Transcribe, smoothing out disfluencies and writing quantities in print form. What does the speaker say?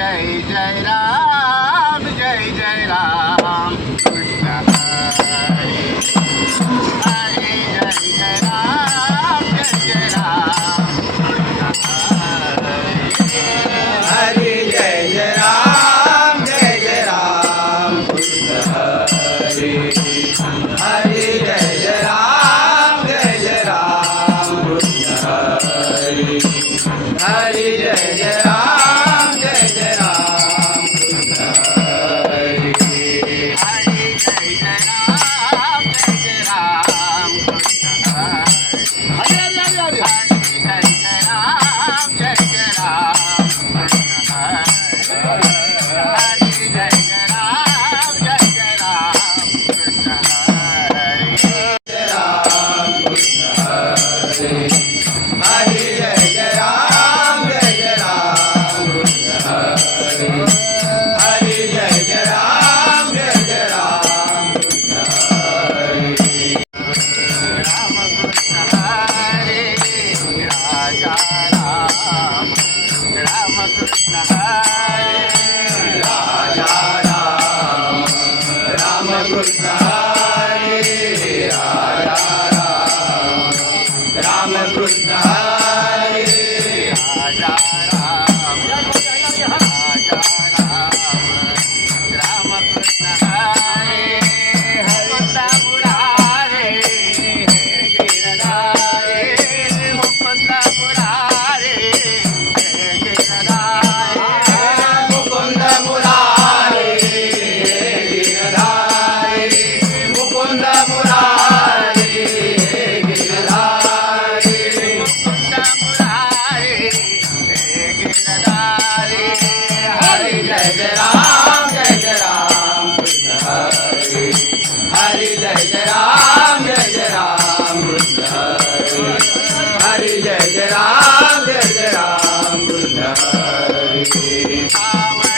जय जय राम जय जय राम कृष्ण हरी हरी जय जय राम जय जय राम हरी जय जय राम जय जय राम कृष्ण हरी हरी जय जय राम जय जय राम कृष्ण हरी हरी जय जय राम जय जय राम कृष्ण हरी हरी जय जय राम जय जय राम कृष्ण हरी हरी जय जय राम जय जय राम कृष्ण हरी जय जय राम जय जय राम कृष्ण हरी राम कृष्ण हरी हरी जय जय राम जय जय राम कृष्ण हरी हरी जय जय राम जय जय राम कृष्ण हरी राम कृष्ण हरे राजा राम राम कृष्ण हरे राजा राम राम कृष्ण हरी राजा राम राम कृष्ण हरी राजा राम राजा राम राम कृष्ण हरे मुकुंद मुरारे हे गिरधारे मुकुंद मुरारे हे गिरधारे मुकुंद मुरारी गिरधारी मुकुंद मुरारी गिरधारी मुकुंद मुरारे हे गिरधारे हरि जय जय राम कृष्ण हरि हरि जय जय राम कृष्ण हरि हरि जय जय राम कृष्ण हरि सावन